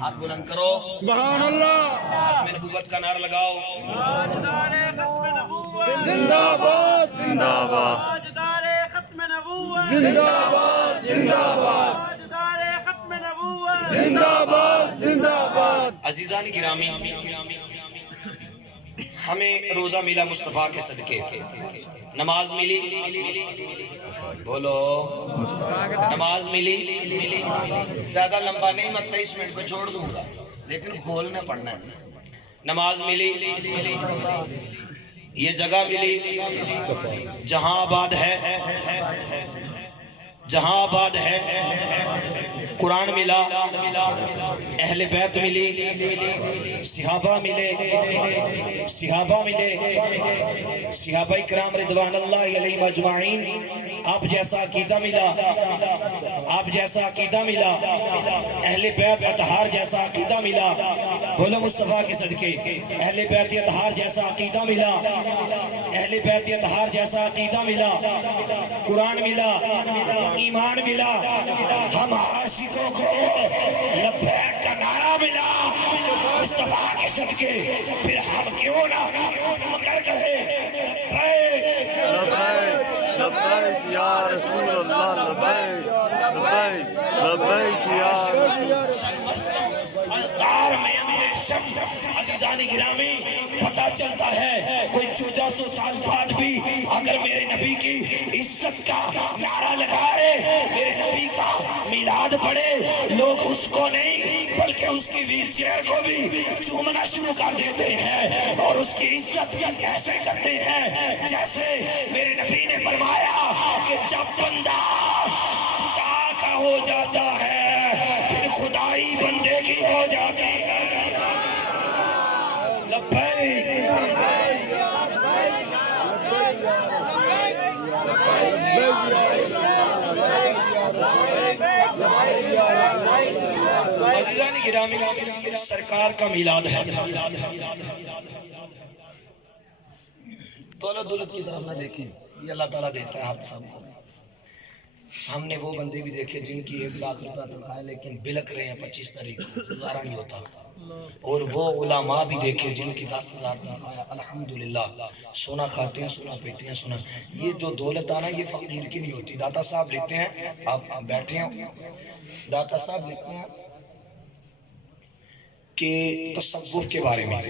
ہاتھ بلند کرو، سبحان اللہ، ختم نبوت کا نعرہ لگاؤ، تاجدار ختم نبوت زندہ باد زندہ باد تاجدار ختم نبوت زندہ باد زندہ باد تاجدار ختم نبوت زندہ باد زندہ باد۔ عزیزان گرامی، ہمیں روزہ ملا مصطفیٰ کے صدقے، نماز ملی، بولو نماز ملی، زیادہ لمبا نہیں، میں 23 منٹ پہ چھوڑ دوں گا لیکن کھولنا پڑنا ہے۔ نماز ملی، یہ جگہ ملی جہاں آباد ہے، جہاں آباد ہے، قرآن ملا، اہل بیت ملی، صحابہ ملے، صحابہ ملے، صحابہ اکرام رضوان اللہ علیہم اجمعین، آپ جیسا عقیدہ ملا، آپ جیسا عقیدہ ملا، اہل بیت اطہار جیسا عقیدہ ملا، بولو مصطفیٰ کے صدقے، اہل بیت اطہار جیسا عقیدہ ملا، اہل بیت اطہار جیسا عقیدہ ملا، قرآن ملا، ایمان ملا، ہم عاشقوں کو لبیک کا نعرہ ملا مصطفیٰ کے صدقے، پھر ہم کیوں نہ جھوم کر کہے لبیک لبیک یا رسول اللہ، لبیک لبیک لبیک یا ازدار میں عزیزان گرامی، پتہ چلتا ہے کوئی 1400 سال بعد بھی اگر میرے نبی کی عزت کا نعرہ لگائے، میرے نبی کا میلاد پڑھے، لوگ اس کو نہیں بلکہ اس کی ویل چیئر کو بھی چومنا شروع کر دیتے ہیں اور اس کی عزت ایسے کرتے ہیں جیسے میرے نبی نے فرمایا کہ جب بندہ خدا کا ہو جاتا ہے پھر خدائی بندے کی ہو جاتی ہے۔ لبیک عزیزان گرامی، سرکار کا میلاد ہے، دولت دولت کی طرف نہ دیکھیں، یہ اللہ تعالیٰ دیتا ہے آپ سب کو۔ ہم نے وہ بندے بھی دیکھے جن کی 1 لاکھ روپیہ تنخواہ ہے لیکن بلک رہے ہیں 25 تاریخ گزارا نہیں ہوتا، اور وہ علماء بھی دیکھے جن کی 10,000 تنخواہ ہے، الحمدللہ سونا کھاتے ہیں، سونا پیتے ہیں، سونا۔ یہ جو دولت آنا یہ فقیر کی نہیں ہوتی۔ داتا صاحب لکھتے ہیں، آپ بیٹھے ہیں، داتا صاحب لکھتے ہیں کہ تصوف کے بارے میں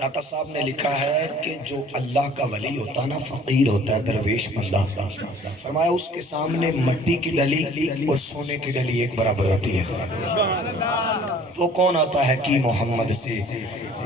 داتا صاحب نے لکھا ہے کہ جو اللہ کا ولی ہوتا ہے نا، فقیر ہوتا ہے، درویش بندہ، فرمایا اس کے سامنے مٹی کی ڈلی اور سونے کی ڈلی ایک برابر ہوتی ہے۔ وہ کون آتا ہے کہ محمد سے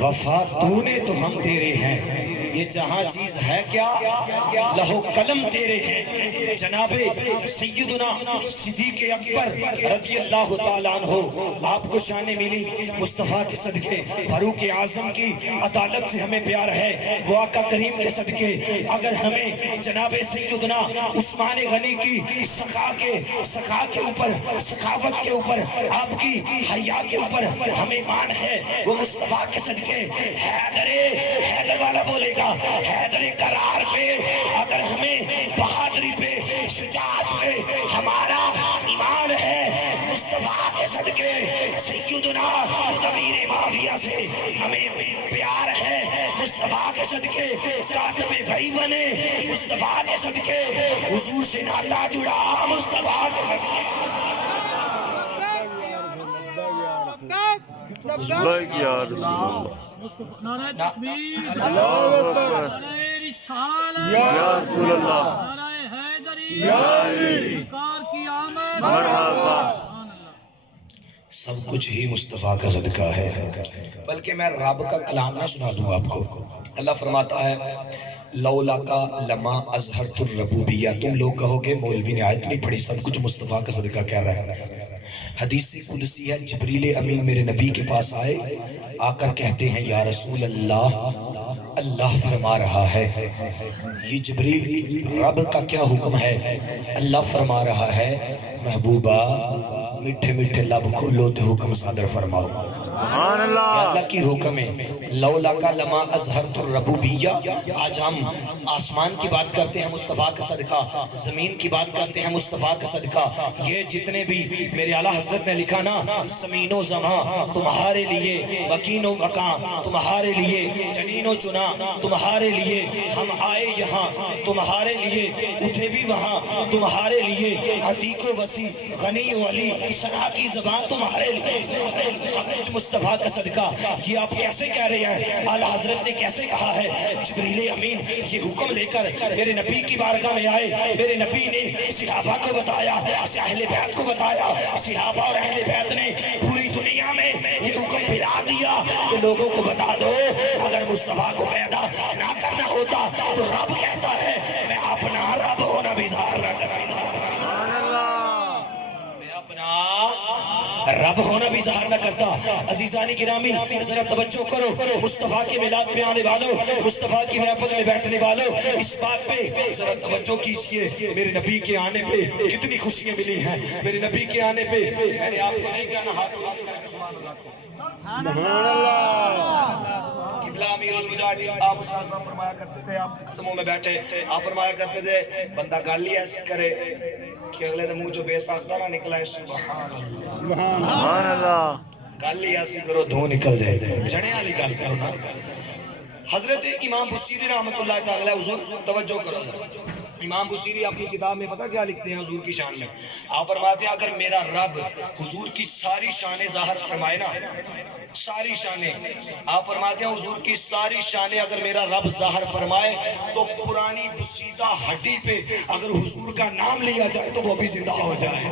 وفا تو نے تو ہم تیرے ہیں، یہ جہاں چیز ہے کیا لہو قلم تیرے ہیں۔ جناب سیدنا صدیق اکبر رضی اللہ تعالیٰ عنہ، آپ کو شان ملی مصطفیٰ کے صدقے، فاروق اعظم کی عدالت سے ہمیں پیار ہے، وہ آقا کریم کے صدقے۔ اگر ہمیں جناب سیدنا عثمان غنی کی سخا کے اوپر، سخاوت کے اوپر، آپ کی حیا کے اوپر ہمیں مان ہے، وہ مصطفیٰ کے صدقے۔ حیدر والا بولے گا حیدر قرار پہ، اگر ہمیں بہادری پہ، شجاعت پہ ہمارا ایمان ہے، مصطفیٰ کے صدقے سیدنا امیر معاویہ سے ہمیں پیار ہے، مصطفیٰ کے صدقے کاتب بھائی بنے، مصطفیٰ کے صدقے حضور سے ناتا جڑا، مصطفیٰ کے صدقے۔ لبیک یا رسول اللہ، نعرہ تکبیر، اللہ اکبر، نعرہ رسالت، یا رسول اللہ، نعرہ حیدری، یا علی، سرکار کی آمد، مرحبا۔ سبحان اللہ۔ سب کچھ ہی مصطفیٰ کا صدقہ ہے۔ بلکہ میں رب کا کلام نہ سنا دوں آپ کو، اللہ فرماتا ہے لولا کا لما اظہرت الربوبیہ، تم لوگ کہو گے مولوی نے آیت نہیں پڑھی، سب کچھ مصطفیٰ کا صدقہ کہہ رہا ہے۔ حدیث قدسی ہے، جبریل امین میرے نبی کے پاس آئے، آ کر کہتے ہیں یا رسول اللہ، اللہ فرما رہا ہے۔ یہ جبریل رب کا کیا حکم ہے؟ اللہ فرما رہا ہے محبوبہ میٹھے میٹھے لب کھولو تے حکم صادر فرماؤ۔ سبحان یہ اللہ اللہ کی حکم ہے. لولا کا لما اظہرت الربوبیہ. آج ہم آسمان کی بات کرتے ہیں مصطفیٰ کا صدقہ, زمین کی بات کرتے ہیں مصطفیٰ کا صدقہ. یہ جتنے بھی میرے اعلیٰ حضرت نے لکھا نا, زمین و زمان تمہارے لیے, وکین و مکان تمہارے لیے, جنین و چنا تمہارے لیے, ہم آئے یہاں تمہارے لیے, اٹھے بھی وہاں تمہارے لیے, عتیق و وسیع غنی و علی سنا کی زبان تمہارے لیے, سب کچھ مصطفیٰ کا صدقہ. یہ آپ کیسے کہہ رہے ہیں؟ اعلیٰ حضرت نے کیسے کہا ہے؟ جبریل امین یہ حکم لے کر میرے نبی کی بارگاہ میں آئے, میرے نبی نے صحابہ کو بتایا, اہل بیت کو بتایا, صحابہ اور اہل بیت نے پوری دنیا میں یہ حکم پھیلا دیا کہ لوگوں کو بتا دو اگر مصطفیٰ کو پیدا نہ کرنا ہوتا تو رب کہتا ہے میں اپنا رب ہونا بھی ظاہر نہ کرتا, میں اپنا رب ہونا بھی ظاہر نہ کرتا. عزیزانی گرامی ذرا توجہ کرو, مصطفیٰ کے میلاد پہ آنے والوں, مصطفیٰ کی محفل میں بیٹھنے والوں, اس بات پہ ذرا توجہ کیجئے. میرے نبی کے آنے پہ کتنی خوشیاں ملی ہیں. میرے نبی کے آنے پہ میں نے آپ کو نہیں کہنا ہاتھ اٹھا کے کہنا سبحان اللہ. قبلہ امیر المجاہدین آپ استاد صاحب فرمایا کرتے تھے, آپ قدموں میں بیٹھے آپ فرمایا کرتے تھے بندہ گالی ایسی کرے کہ اگلے دن منہ جو بے ساختہ نہ نکلا ہے سبحان اللہ, سبحان اللہ گالی ایسی کرو دھو نکل جائے, جڑے والی گل کرو نا. حضرت امام بصیری رحمۃ اللہ تعالی علیہ, حضور توجہ کرو. امام بصیری اپنی کتاب میں پتہ کیا لکھتے ہیں حضور کی شان میں؟ آپ فرماتے ہیں اگر میرا رب حضور کی ساری شانیں ظاہر فرمائے نا, ساری شانیں, آپ فرماتے ہیں حضور کی ساری شانیں اگر میرا رب ظاہر فرمائے تو پرانی بسیدہ ہڈی پہ اگر حضور کا نام لیا جائے تو وہ بھی زندہ ہو جائے,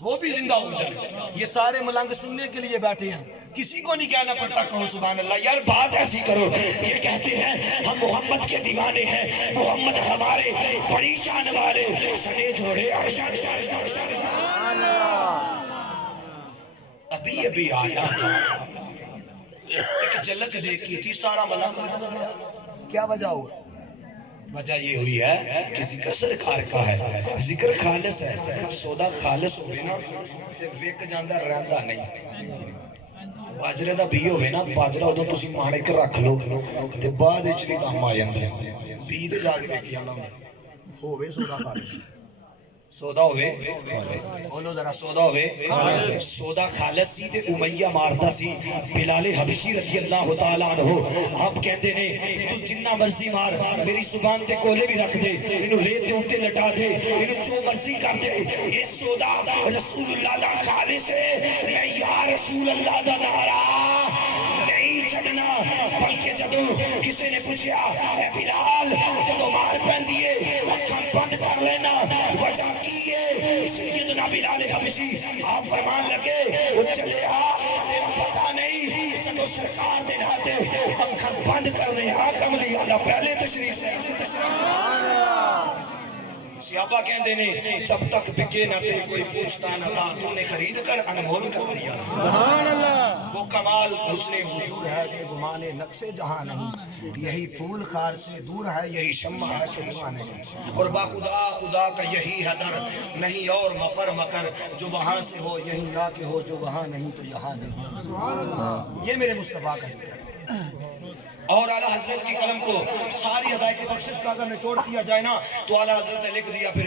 وہ بھی زندہ ہو جائے. یہ سارے ملنگ سننے کے لیے بیٹھے ہیں, کسی کو نہیں کہنا پڑتا کہو سبحان اللہ. یار بات ایسی کرو, یہ کہتے ہیں ہم محمد کے دیوانے ہیں, محمد ہمارے بڑی شان والے, سنے جوڑے ابھی ابھی آیا تھا, ایک جھلک دیکھی تھی, سارا ملنگ بدل گیا. کیا وجہ ہو؟ وجہ یہ ہوئی ہے کہ ذکر سرکار کا ہے, ذکر خالص ہے. سودا خالص ہوئے نا ویک جاندہ رہندہ نہیں. باجرے دا بی ہوئے نا, باجرہ ادھو تسی مانے کر رکھ لو تے بعد اچھلی کام آ جاندے, بی دے جا کے دیکھ جاندہ ہوئے سودا خالص, سودا ہوئے بولو ذرا, سودا ہوئے سودا خالص سی تے امیہ مارتا سی. بلال حبشی رضی اللہ تعالیٰ عنہ آپ کہتے نے تو جنہ مرضی مار, میری زبان تے کولے بھی رکھ دے, انہوں ریت دے ہوتے لٹا دے, انہوں جو مرضی کر دے, یہ سودا رسول اللہ دا خالص ہے. میں یا رسول اللہ دا نعرہ نہیں چھڑنا, بلکہ جدو کسی نے پوچھا اے بلال جدو مار پہن دیئے اکھاں بند کر لینا, وجہ کی ہے؟ سیدنا بلال حبشی آپ فرمان لگے وہ چلے تیرا پتہ نہیں جدو سرکار دے ناتے اکھاں بند کرنے کملی اللہ پہلے تشریف سے صحابہ کہندے نے جب تک بکے نہ تھے کوئی پوچھتا نہ تھا, تم نے خرید کر انمول کر دیا. سبحان اللہ. وہ کمال حسن حضور ہے کہ گمان نقص جہاں نہیں, یہی پھول خار سے دور ہے, یہی شمع ہے کہ وہاں نہیں, اور باخدا خدا کا یہی حدر نہیں اور مفر مکر, جو وہاں سے ہو یہی نہ کہ ہو, جو وہاں نہیں تو یہاں نہیں. یہ میرے مصطفیٰ کا ذکر ہے. اور اعلیٰ حضرت کی قلم کو ساری ادائی کی بخشش کا اگر نچوڑ دیا جائے نا تو اعلیٰ حضرت نے لکھ دیا پھر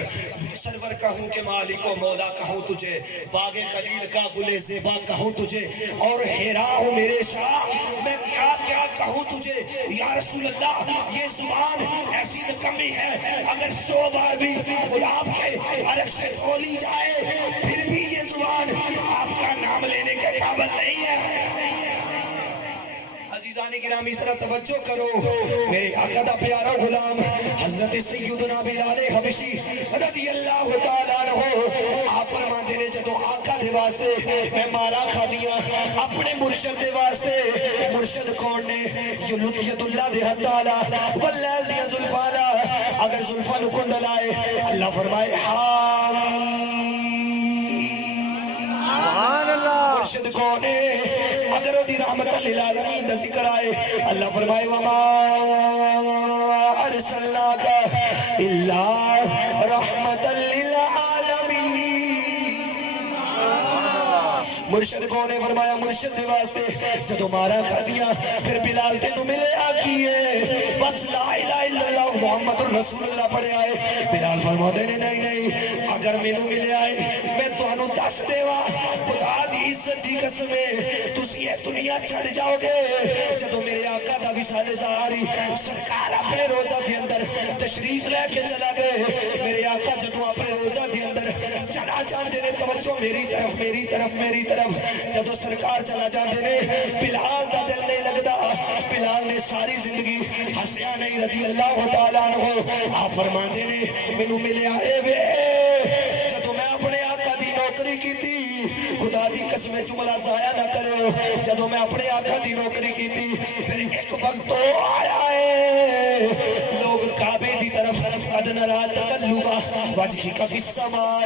سرور کہوں کہ مالک و مولا کہوں تجھے, باغ خلیل کا گل زیبا کہوں تجھے, اور ہیرا ہوں میرے شاہ میں کیا کیا کہوں تجھے. یا رسول اللہ یہ زبان ایسی نکمی ہے اگر 100 بار بھی گلاب کے عرق سے کھولی جائے پھر بھی یہ زبان آپ کا نام لینے کے قابل نہیں ہے. عزیزانی گرامی ذرا توجہ کرو, میرے آقا دا پیارا غلام حضرت سیدنا بلال حبشی رضی اللہ تعالیٰ عنہ آپ فرماتے نے جدو آقا دے واسطے میں مارا کھا دیا اپنے مرشد دے واسطے. مرشد کون نے؟ ید اللہ دے تعالیٰ واللیل دیا زلفالا, اگر زلفا نکن ڈلائے اللہ فرمائے حامی. مرشد کون ہے؟ اگر وہ رحمت للعالمین دا ذکر آئے اللہ فرمائے وما ارسلناک الا رحمت للعالمین. مرشد کو نے فرمایا مرشد دے واسطے جدو مارا کھا دیا پھر بلال تینوں ملے آکیے بس لا الہ الا اللہ محمد رسول اللہ پڑھے آئے بلال فرما دے نہیں نہیں اگر مینوں ملے آئے میں تانوں دس دیواں خدا دی عزت دی قسم ہے تسی یہ دنیا چھڑ جاؤ گے جدو میرے آقا دا وصال ظہاری سرکار اپنے روزہ دے اندر تشریف لے کے چلا گئے میرے آقا جدو اپنے روزہ دے اندر چلا جان دے توجہ میری طرف میری طرف میری طرف جدو سرکار چلا جان دے بلال دا دل نہیں لگدا بلال نے ساری زندگی ہسیا نہیں رضی اللہ تعالیٰ عنہ آپ فرمان دے نے مینوں ملے آئے وے جدو میں اپنے آقا دی نوکری کی تھی خدا دی قسم جملہ ضائع نہ کرو جدو میں اپنے آقا دی نوکری کی تھی پھر ایک وقت تو آیا ہے لوگ کعبے دی طرف قد نرا تقلبا وجہک فی السماء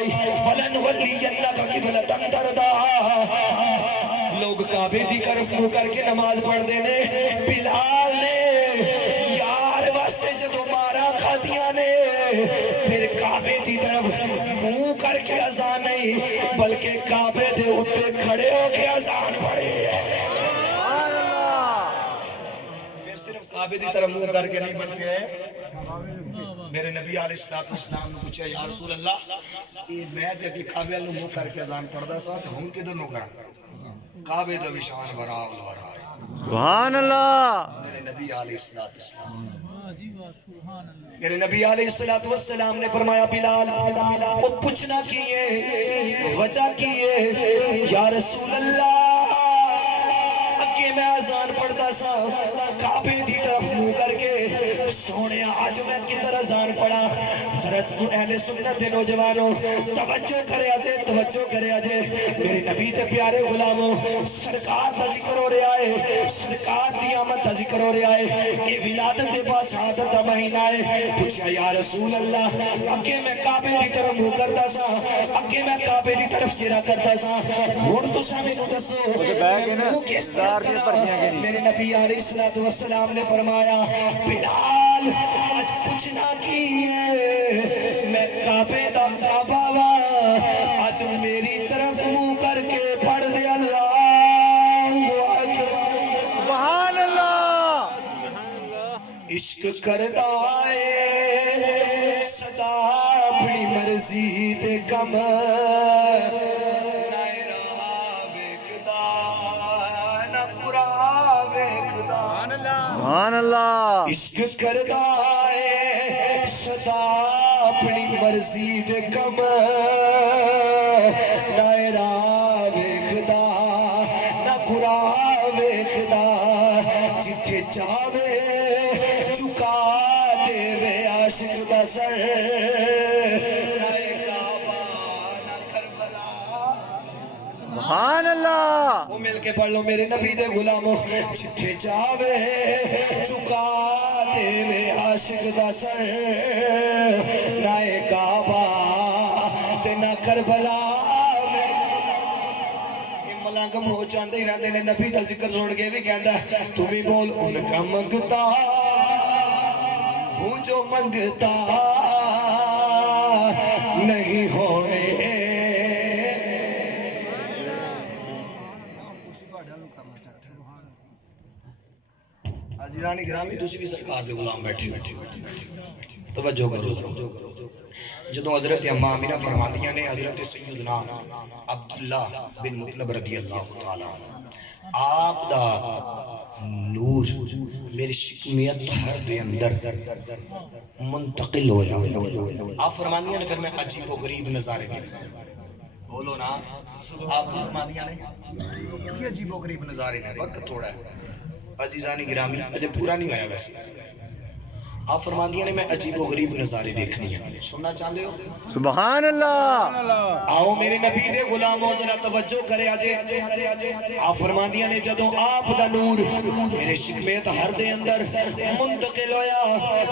فلنولینک قبلۃ ترضاها لوگ کعبے دی طرف منہ کر کے نماز پڑھ دینے بلال نے یار واسطے جدو مارا کھاتیاں نے پھر کعبے دی طرف منہ کر کے اذان نہیں بلکہ کعبے دے اتے کھڑے ہو کے اذان پڑھے پھر صرف کعبے دی طرف منہ کر کے نہیں بلکہ میرے نبی علیہ السلام نے پوچھا یا رسول اللہ یہ میں تے کہ کعبے والوں منہ کر کے اذان پڑھدا سا تے ہن کدھر نو کراں کعبے دا نشان براء سبحان اللہ میرے نبی علیہ السلام میرے نبی علیہ السلام نے فرمایا بلال وہ پوچھنا کیے وجہ کیے یا رسول اللہ اگے میں اذان پڑھتا سا کعبے دی طرف منہ کر کے سونے آج میں کدھر اذان پڑھا حضرت اہل سنت دے نوجوانوں توجہ کرے آجے میرے نبی تے پیارے غلاموں سرکار دا ذکر ہو رہا ہے سرکار دی آمد دا ذکر ہو رہا ہے یہ ولادت دے پاس حاضر دا مہینہ ہے پوچھا یا رسول اللہ اگے میں کعبے دی طرف منہ کرتا سا اگے میں کعبے دی طرف چہرہ کرتا سا ہن تساں مینوں دسو منہ کس طرح کرا میرے نبی علیہ السلام نے فرمایا بلال آج پوچھنا کی ہے میں کعبے دا کعبہ وا آج میری طرف منہ کر کے پڑھ دے اللہ سبحان اللہ عشق کردا ہے صدا اپنی مرضی دے کم سبحان اللہ عشق کردا ہے صدا اپنی مرضی دے کم نہ راہ ویکھدا نہ قرآن ویکھدا جتھے جاوے چکا دے وے عاشق دا سر نہ کعبہ نہ کربلا سبحان اللہ وہ مل کے پڑھ لو میرے نبی دے غلاموں جتھے جاوے چکا دے وے عاشق دا سر نہ کعبہ تے نہ کربلا ملنگم ہو چاندے ہی رہندے نے نبی دا ذکر سن کے بھی کہندا ہے تو بھی بول ان کا منگتا ہوں جو منگتا نہیں ہونے عزیزان گرامی تسی بھی سرکار دے غلام بیٹھے توجہ کرو جدوں حضرت اماں آمینہ فرماندیاں نے حضرت سیدنا عبداللہ بن مطلب رضی اللہ تعالیٰ آپ دا نور میری شکمیت ہر دے اندر منتقل ہو جائے آپ فرماندیاں نے پھر میں عجیب و غریب نظارے دیکھا بولو نا آپ فرماندیاں نے یہ عجیب و غریب نظارے نے وقت تھوڑا ہے عزیزانی گرامی اجے پورا نہیں ہویا ویسے آپ فرماندیاں نے میں عجیب و غریب نظارے دیکھنی ہیں سننا چاہتے ہو سبحان اللہ آؤ میرے نبی دے غلاموں ذرا توجہ کرے آجے آپ فرماندیاں نے جدوں آپ دا نور میرے شکمیت ہر دے اندر منتقل ہویا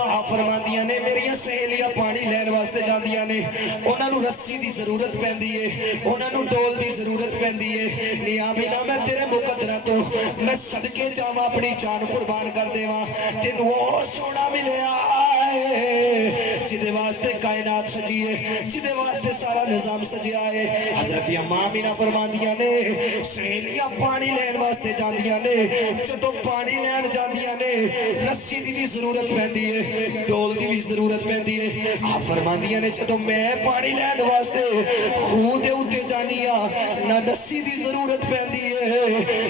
آپ فرماندیاں نے میری سہیلیاں پانی لین واسطے جاندیاں نے انہاں نو رسی دی ضرورت پیندی ہے انہاں نو ڈول دی ضرورت پیندی ہے نیا بنا میں تیرے مقدرہ تو میں صدقے جاواں اپنی جان قربان کر دیواں تینوں اور سونا ملے جدے واسطے کائنات سجی ہے، جدے واسطے سارا نظام سجیا ہے۔ حضرت اماں آمینہ فرماندیاں نے سہیلیاں پانی لین واسطے جاندیاں نے، جدوں پانی لین جاندیاں نے رسی دی بھی ضرورت پہندی ہے، ڈول دی بھی ضرورت پہندی ہے۔ آپ فرماندیاں نے جدوں میں پانی لین واسطے خوں دے اُتے جانیاں نہ رسی دی ضرورت پہندی ہے۔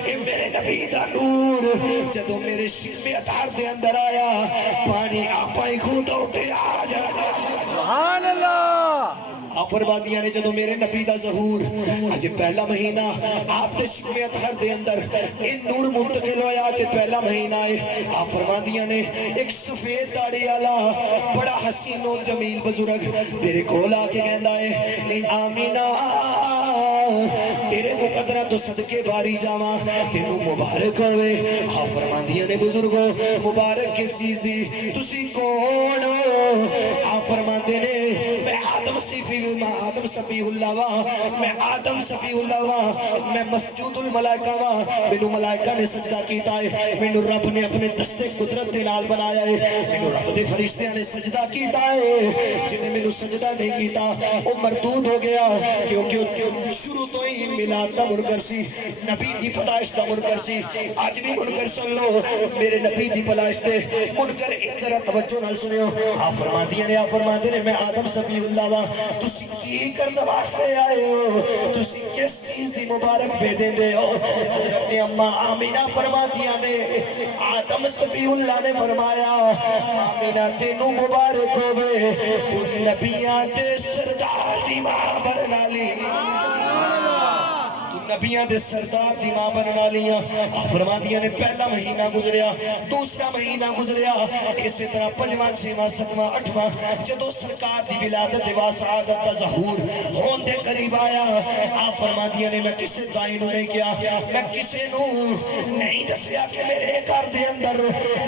اے میرے نبی دا نور جدوں میرے شکم اطہار دے اندر آیا، پانی آپا ہی خوں دے اُتے آ جانا۔ سبحان اللہ۔ آپ فرماندیاں نے جدوں میرے نبی دا ظہور اج پہلا مہینہ آپ دے شکم اطہر دے اندر ان نور منتقل ہویا، اج پہلا مہینہ ہے۔ آپ فرماندیاں نے ایک سفید داڑھی والا بڑا حسین و جمیل بزرگ میرے کول آ کے کہندا ہے نی آمینہ تیرے مقدرہ تو صدقے باری جاواں، تینوں مبارک ہوئے۔ آپ فرماندیاں نے بزرگوں مبارک کس چیز دی، تسی کون ہو؟ آپ فرماندے نے میں آدم صفی اللہ وا، میں آدم صفی اللہ وا، میں مسجود الملائکہ وا، مینوں ملائکہ نے سجدہ کیتا ہے، مینوں رب نے اپنے دستے قدرت دے نال بنایا ہے، مینوں رب دے فرشتیاں نے سجدہ کیتا ہے، جنہیں مینوں سجدہ نہیں کیتا وہ مردود ہو گیا، کیونکہ شروع تو ہی میلاد دا منکر سی، نبی دی پیدائش دا منکر سی۔ آج بھی منکر سن لو، میرے نبی دی پیدائش تے منکر ایک ذرا توجہ نال سنیو۔ آپ فرماندے نے میں آدم صفی اللہ وا، تسی کی کرنے واسطے آئے ہو، تسی کس چیز دی مبارک بے دیں دے ہو؟ حضرت اماں آمینہ فرماندیاں نے آدم صفی اللہ نے فرمایا آمینہ تینوں مبارک ہوئے، تو نبیاں دے سردار دی ماں بننا لی، نبیاں دے سردار دی ماں بننا لیاں۔ آپ فرماندیاں نے پہلا مہینہ گزریا، دوسرا مہینہ گزریا، اسی طرح پنجواں چھواں ستواں اٹھواں، جدو سرکار دی ولادت و سعادت دا ظہور ہون دے قریب آیا، آپ فرماندیاں نے میں کسے دائی نو نہیں کیا، میں کسے نو نہیں دسیا کہ میرے گھر دے اندر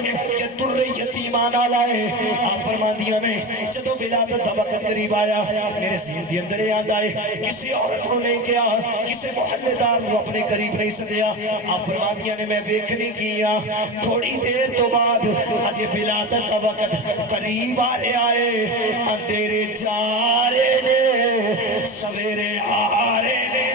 ایک در یتیمان آلا ہے۔ آپ فرماندیاں نے جدو ولادت دا وقت قریب آیا، میرے ذہن دے اندر یاد آئے کسی عورت کو نہیں کیا، کسی محلے دار وہ اپنے قریب نہیں سدیا۔ آپ فرماندیاں نے میں بیکھنی کیا، تھوڑی دیر تو بعد اج ولادت کا وقت قریب آ رہے آئے، اندھیرے جا رہے نے سویرے آ رہے نے،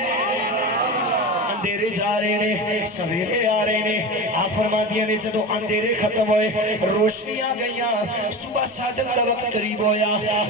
اندھیرے جا رہے نے سویرے آ رہے نے۔ آپ فرماندیاں نے جدو اندھیرے ختم ہوئے، روشنیاں گئیاں، صبح صادق کا وقت قریب ہویا،